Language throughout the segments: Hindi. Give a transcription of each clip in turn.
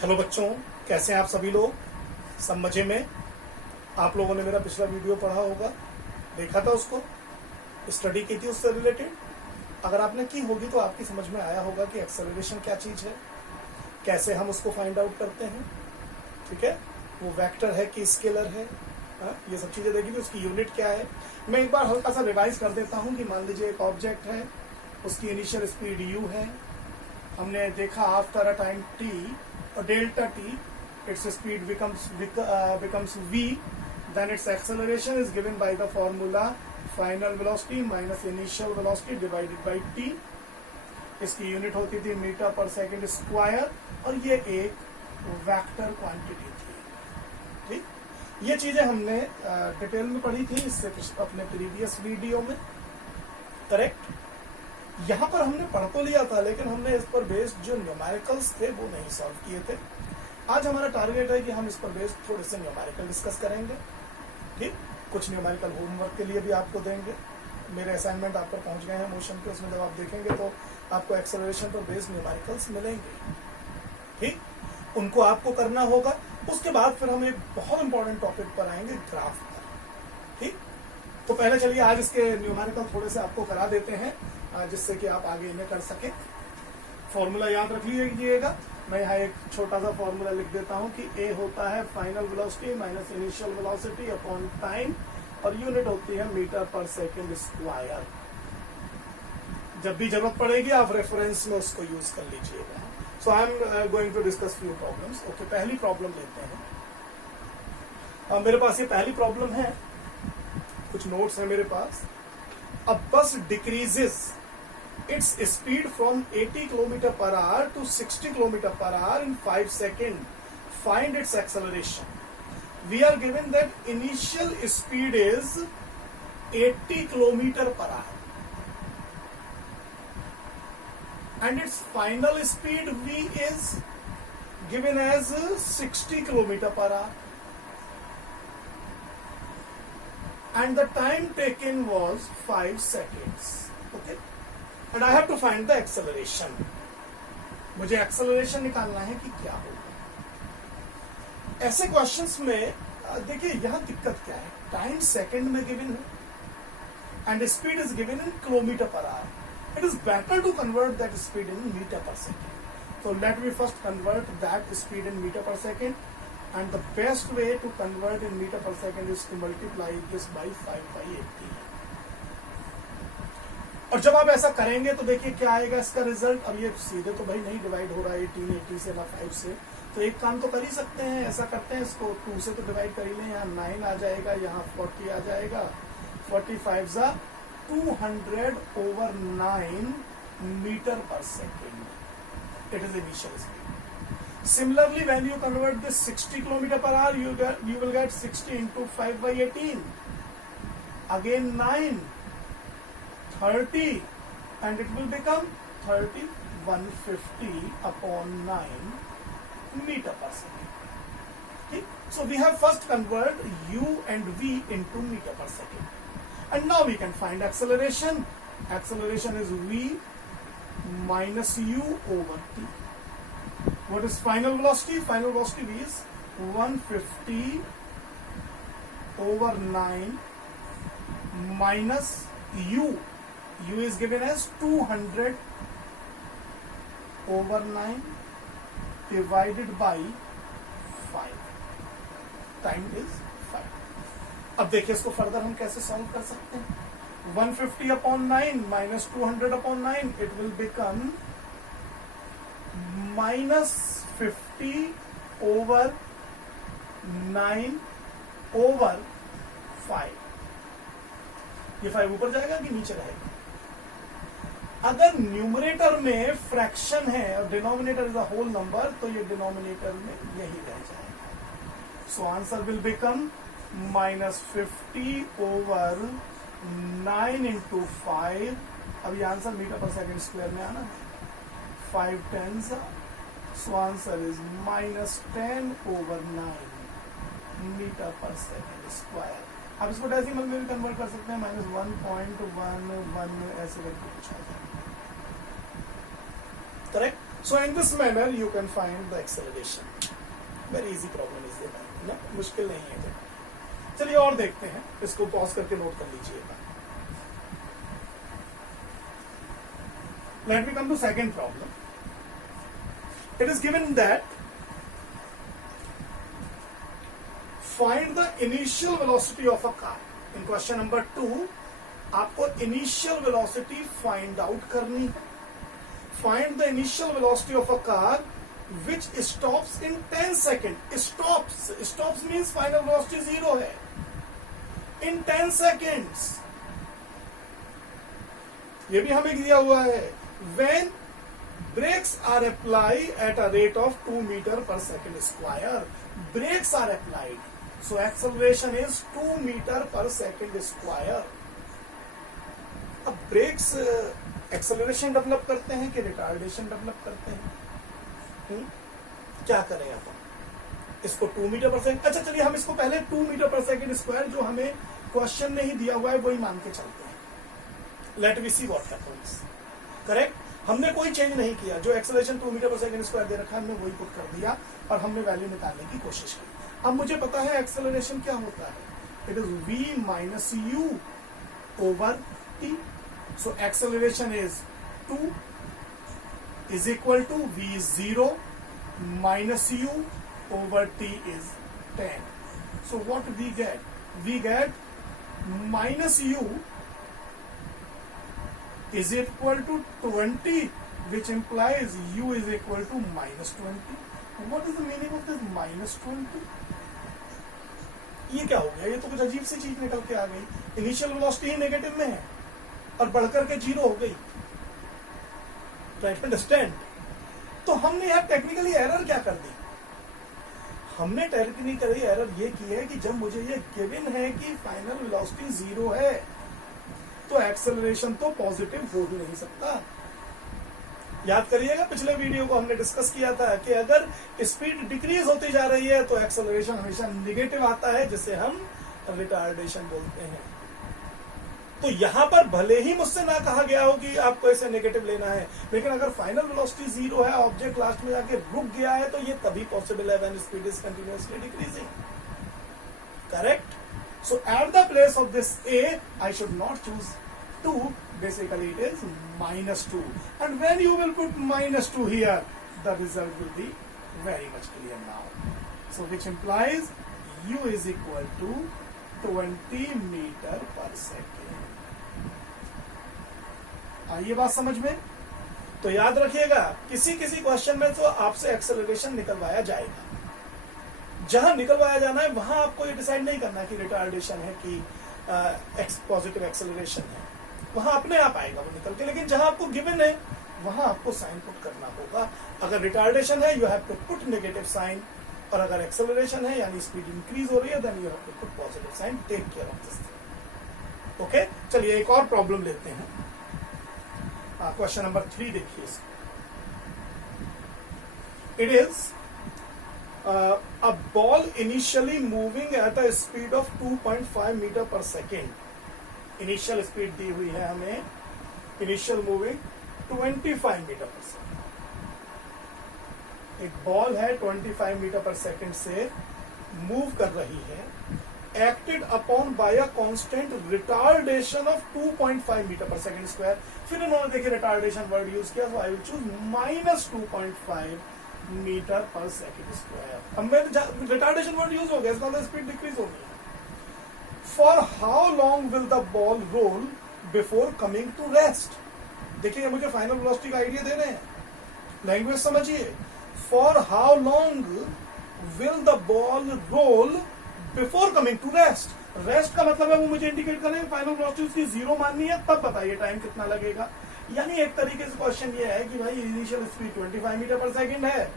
हेलो बच्चों, कैसे हैं आप सभी लोग? सब मजे में? आप लोगों ने मेरा पिछला वीडियो पढ़ा होगा, देखा था, उसको स्टडी की थी उससे रिलेटेड। अगर आपने की होगी तो आपकी समझ में आया होगा कि एक्सेलरेशन क्या चीज है, कैसे हम उसको फाइंड आउट करते हैं। ठीक है, वो वेक्टर है कि स्केलर है, ये सब चीजें देखी थी। उसकी यूनिट क्या है, मैं एक बार हल्का सा रिवाइज कर देता हूँ कि मान लीजिए एक ऑब्जेक्ट है, उसकी इनिशियल स्पीड u है। हमने देखा after a time t or delta t, its speed becomes v, then its acceleration is given by the formula final velocity minus initial velocity divided by t। इसकी यूनिट होती थी मीटर पर सेकंड स्क्वायर, और ये एक वेक्टर क्वांटिटी थी। ठीक, ये चीजें हमने डिटेल में पढ़ी थी इससे अपने प्रीवियस वीडियो में, करेक्ट। यहाँ पर हमने पढ़ तो लिया था, लेकिन हमने इस पर बेस्ड जो न्यूमेरिकल्स थे वो नहीं सॉल्व किए थे। आज हमारा टारगेट है कि हम इस पर बेस्ड थोड़े से न्यूमेरिकल डिस्कस करेंगे। ठीक, कुछ न्यूमेरिकल होमवर्क के लिए भी आपको देंगे। मेरे असाइनमेंट आप पर पहुंच गए हैं मोशन पे, उसमें जब आप देखेंगे तो आपको एक्सेलरेशन पर बेस्ड न्यूमेरिकल्स मिलेंगे। ठीक, उनको आपको करना होगा। उसके बाद फिर हम एक बहुत इंपॉर्टेंट टॉपिक पर आएंगे, ग्राफ पर। ठीक, तो पहले चलिए आज इसके न्यूमेरिकल थोड़े से आपको करा देते हैं, जिससे कि आप आगे इन्हें कर सके। फॉर्मूला याद रख लीजिएगा। मैं यहाँ एक छोटा सा फॉर्मूला लिख देता हूँ कि a होता है final velocity minus initial velocity upon time, और यूनिट होती है मीटर पर सेकंड स्क्वायर। जब भी जरूरत पड़ेगी आप रेफरेंस में उसको यूज कर लीजिएगा। So I am going to discuss few problems. Okay, पहली प्रॉब्लम लेते हैं। मेरे पास ये पहली प्रॉब्लम है, कुछ नोट्स है मेरे पास। A bus decreases its speed from 80 km per hour to 60 km per hour in 5 seconds. Find its acceleration. We are given that initial speed is 80 km per hour and its final speed v is given as 60 km per hour. And the time taken was 5 seconds. Okay, and I have to find the acceleration. मुझे acceleration निकालना है कि क्या होगा। ऐसे क्वेश्चंस में देखिए यहाँ दिक्कत क्या है, टाइम सेकंड में गिवन है and speed is given in kilometer per hour. It is better to convert that speed in meter per second. So let me first convert that speed in meter per second. And the best way to convert in meter per second is to multiply this by 5/80. और जब आप ऐसा करेंगे तो देखिए क्या आएगा इसका रिजल्ट। अब ये सीधे तो भाई नहीं डिवाइड हो रहा है 1880 से ना 5 से, तो एक काम तो कर ही सकते हैं, ऐसा करते हैं, इसको 2 से तो डिवाइड कर ही लें। यहाँ 9 आ जाएगा, यहाँ 40 आ जाएगा, 45 जा 200/9 मीटर पर second. It is initial speed. Similarly, when you convert this 60 km per hour, you will get 60 into 5/18. Again 9, 30, and it will become 150 upon 9 meter per second. Okay? So we have first convert u and v into meter per second. And now we can find acceleration. Acceleration is v minus u over t. What is final velocity? Final velocity is 150/9 minus u. U is given as 200/9 divided by 5. Time is 5. अब देखिए इसको फर्दर हम कैसे सॉल्व कर सकते हैं। 150/9 minus 200/9, it will become minus 50/9 over 5। ये 5 ऊपर जाएगा कि नीचे रहेगा। अगर न्यूमरेटर में फ्रैक्शन है और denominator is a whole number, तो ये डिनोमिनेटर में यही रह जाएगा। So answer will become minus 50/9 into 5। अब ये आंसर मीटर पर सेकेंड स्क्वायर में आना है। 5 tens, so answer is minus 10/9 metre पर सेकेंड स्क्वायर। अब इसको डेसिमल में भी कन्वर्ट कर सकते हैं, -1.11 ऐसे करके कुछ आ जाएगा। Correct. So in this manner you can find the acceleration. Very easy problem is this, ना मुश्किल नहीं है जरा. चलिए और देखते हैं, इसको पॉज करके नोट कर लीजिएगा. Let me come to second problem. It is given that find the initial velocity of a car. In question number 2, आपको initial velocity find out करनी है. Find the initial velocity of a car which stops in 10 seconds. Stops means final velocity 0 है. In 10 seconds. ये भी हमें दिया हुआ है. When brakes are applied at a rate of 2 meter per second square. Brakes are applied. So acceleration is 2 meter per second square. अब ब्रेक्स एक्सेलरेशन डेवलप करते हैं कि रिटार्डेशन डेवलप करते हैं? क्या करें अपन? इसको 2 मीटर पर सेकंड, अच्छा चलिए हम इसको पहले 2 मीटर पर सेकंड स्क्वायर जो हमें क्वेश्चन में ही दिया हुआ है वही मान के चलते हैं. Let we see what happens. Correct, हमने कोई चेंज नहीं किया. जो एक्सेलरेशन 2 मीटर पर सेकंड स्क्वायर दे रखा है हमने वही पुट कर दिया और हमने वैल्यू निकालने की कोशिश की. अब मुझे पता है एक्सेलरेशन क्या होता है. It is v minus u over t. So acceleration is 2 is equal to v0 minus u over t is 10. So what we get? We get minus u is equal to 20, which implies u is equal to minus 20. What is the meaning of this minus 20? ये क्या हो गया? ये तो कुछ अजीब सी चीज निकल के आ गई. इनिशियल वेलोसिटी ही नेगेटिव में है और बढ़कर के 0 हो गई. अंडरस्टैंड? तो हमने यहाँ टेक्निकली एरर क्या कर दी? हमने टेक्निकली एरर ये की है कि जब मुझे ये गिवन है कि फाइनल वेलोसिटी 0 है तो एक्सेलरेशन तो पॉजिटिव हो ही नहीं सकता. याद करिएगा पिछले वीडियो को हमने डिस्कस किया था कि अगर स्पीड डिक्रीज होती जा रही है तो एक्सेलरेशन हमेशा नेगेटिव आता है, जिसे हम रिटार्डेशन बोलते हैं. तो यहां पर भले ही मुझसे ना कहा गया हो कि आपको इसे नेगेटिव लेना है, लेकिन अगर फाइनल वेलोसिटी 0 है, ऑब्जेक्ट लास्ट में जाके रुक गया है, तो ये तभी पॉसिबल है when speed is continuously decreasing. Correct? So at the place of this a I should not choose 2. Basically it is minus 2. And when you will put minus 2 here, the result will be very much clear now. So which implies u is equal to 20 meter per second. आइए बात समझ में. तो याद रखिएगा किसी किसी क्वेश्चन में तो आपसे एक्सेलरेशन निकलवाया जाएगा. जहां निकलवाया जाना है वहां आपको ये डिसाइड नहीं करना कि रिटार्डेशन है कि पॉजिटिव एक्सेलरेशन है. वहां अपने आप आएगा वो निकल के. लेकिन जहां आपको गिवन है वहां आपको साइन पुट करना होगा. अगर रिटार्डेशन है you have to put negative sign, और अगर एक्सेलरेशन है यानी स्पीड इंक्रीज हो रही है then you have to put positive sign. Take care of this thing. Okay, चलिए एक और प्रॉब्लम लेते हैं. क्वेश्चन नंबर 3 देखिए. It is a ball initially moving at a speed of 2.5 meter per second. Initial speed दी हुई है हमें, इनिशियल मूविंग 25 मीटर पर सेकेंड. एक बॉल है 25 मीटर पर सेकेंड से मूव कर रही है. Acted upon by a constant retardation of 2.5 meter पर सेकेंड स्क्वायर. फिर इन्होंने देखिए रिटार्डेशन वर्ड यूज किया, so I will choose minus 2.5 meter पर सेकेंड स्क्वायर. अब रिटार्डेशन वर्ड यूज हो गया, इसका मतलब स्पीड डिक्रीज हो गई. For how long will the ball roll before coming to rest? देखिए मुझे फाइनल वेलोसिटी का आइडिया दे रहे हैं, लैंग्वेज समझिए. For how long will the ball roll before coming to rest? Rest का मतलब है वो मुझे इंडिकेट करें फाइनल वेलोसिटी उसकी 0 माननी है, तब बताइए टाइम कितना लगेगा. यानी एक तरीके से क्वेश्चन ये है कि भाई इनिशियल स्पीड 25 मीटर पर सेकेंड है,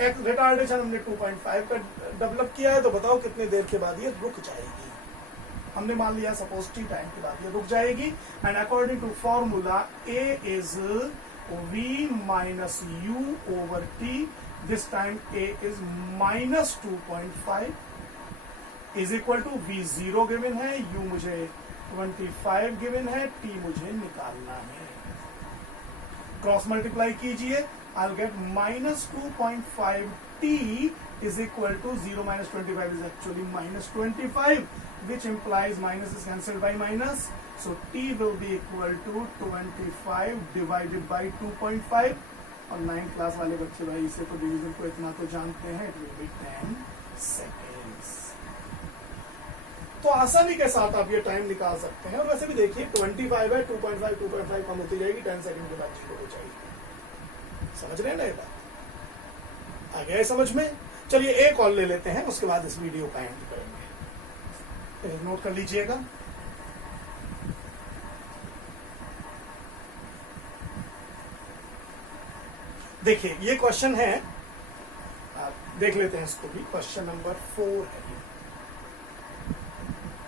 एक रिटार्डेशन हमने 2.5 का डेवलप किया है, तो बताओ कितने देर के बाद ये रुक जाएगी. हमने मान लिया सपोज टी टाइम के बाद ये रुक जाएगी. And according to formula a is v minus u over t. This time a is minus 2.5 is equal to v0 given है, u मुझे 25 गिवन है, t मुझे निकालना है. क्रॉस मल्टीप्लाई कीजिए I'll get minus 2.5 t is equal to 0 minus 25 is actually minus 25, which implies minus is cancelled by minus. So t will be equal to 25 divided by 2.5. और 9th क्लास वाले बच्चे भाई इसे तो डिवीजन को इतना तो जानते हैं, इट विल बी 10 सेकेंड्स। तो आसानी के साथ आप ये टाइम निकाल सकते हैं। और वैसे भी देखिए 25 है, 2.5 कम होती जाएगी, 10 सेकंड के बाद 0 हो जाएगी। समझ रहे हैं ना ये बात? आ गया समझ में? चलिए एक और ले लेते हैं, उसके बाद इस वीडियो का एंड करेंगे। नोट कर लीजिएगा। देखिए ये क्वेश्चन है, आप देख लेते हैं इसको भी। क्वेश्चन नंबर 4 है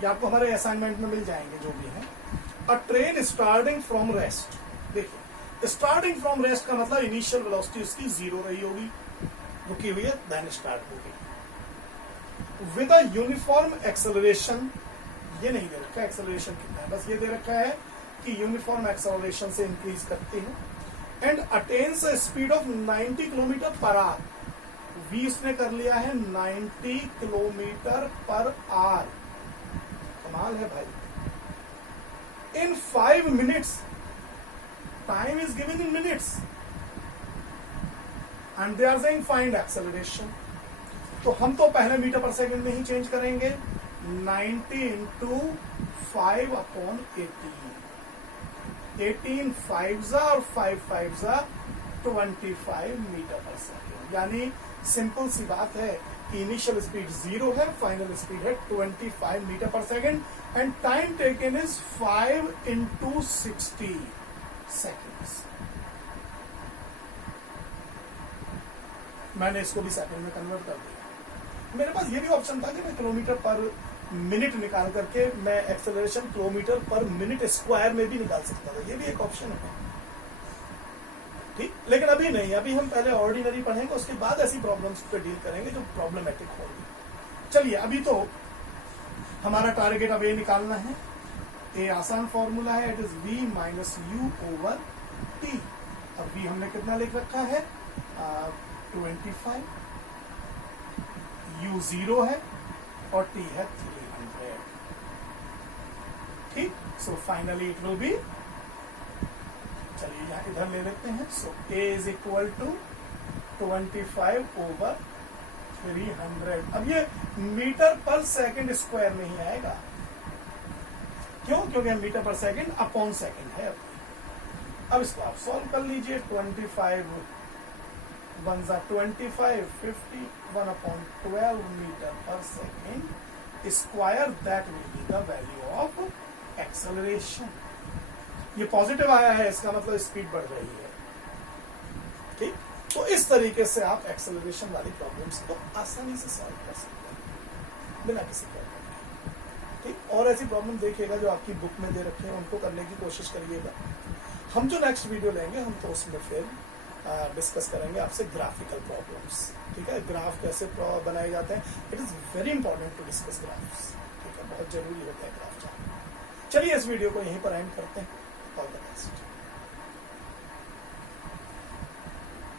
ये आपको हमारे असाइनमेंट में मिल जाएंगे जो भी है। अ ट्रेन स्टार्टिंग फ्रॉम रेस्ट, देखिए स्टार्टिंग फ्रॉम रेस्ट का मतलब इनिशियल वेलोसिटी उसकी 0 रही होगी, रुकी हुई है, देन स्टार्ट होगी। विद अ यूनिफॉर्म एक्सेलरेशन, ये नहीं दे रखा एक्सेलरेशन कितना है, बस ये दे रखा है कि यूनिफॉर्म एक्सेलरेशन से इंक्रीज करती है। And attains a speed of 90 kilometre पर आवर, वी इसने कर लिया है 90 किलोमीटर पर आवर। कमाल है भाई। In 5 minutes, time is given in minutes, and they are saying find acceleration. तो हम तो पहले मीटर पर सेकंड में ही चेंज करेंगे, 90 इंटू 5/18, 18 5 और 5 5 25 मीटर पर सेकेंड। यानी सिंपल सी बात है कि इनिशियल स्पीड 0 है, फाइनल स्पीड है 25 मीटर पर second, and time taken is 5 into 60 seconds. मैंने इसको भी सेकेंड में कन्वर्ट कर दिया। मेरे पास ये भी ऑप्शन था कि मैं किलोमीटर पर मिनट निकाल करके मैं एक्सेलरेशन किलोमीटर पर मिनट स्क्वायर में भी निकाल सकता था, ये भी एक ऑप्शन है, ठीक। लेकिन अभी नहीं, अभी हम पहले ऑर्डिनरी पढ़ेंगे, उसके बाद ऐसी प्रॉब्लम्स पे डील करेंगे जो प्रॉब्लमेटिक होगी। चलिए अभी तो हमारा टारगेट अब ये निकालना है। ये आसान फॉर्मूला है, it is v minus you over T. अब v हमने कितना लिख रखा है 25, u 0 है और t है 300, ठीक। So finally it will be, चलिए यहां इधर ले लेते हैं। So a is equal to 25 over 300। अब ये मीटर पर सेकंड स्क्वायर नहीं आएगा, क्यों? क्योंकि मीटर पर सेकंड अपॉन सेकंड है। अब इसको आप सॉल्व कर लीजिए। 25 1 25, 50, 1/12 मीटर पर second square, that will be the value of acceleration. ये पॉजिटिव आया है, इसका मतलब स्पीड बढ़ रही है, ठीक। तो इस तरीके से आप एक्सेलरेशन वाली प्रॉब्लम्स को आसानी से सॉल्व कर सकते हैं बिना किसी प्रॉब्लम के, ठीक। और ऐसी प्रॉब्लम देखिएगा जो आपकी बुक में दे रखे हैं, उनको करने की कोशिश करिएगा। हम जो नेक्स्ट वीडियो लेंगे, हम तो उसमें फिर डिस्कस करेंगे आपसे ग्राफिकल प्रॉब्लम्स, ठीक है। ग्राफ कैसे बनाए जाते हैं, it is very important to discuss graphs, ठीक है। बहुत जरूरी होता है ग्राफ जानना। चलिए इस वीडियो को यहीं पर एंड करते हैं। All the best.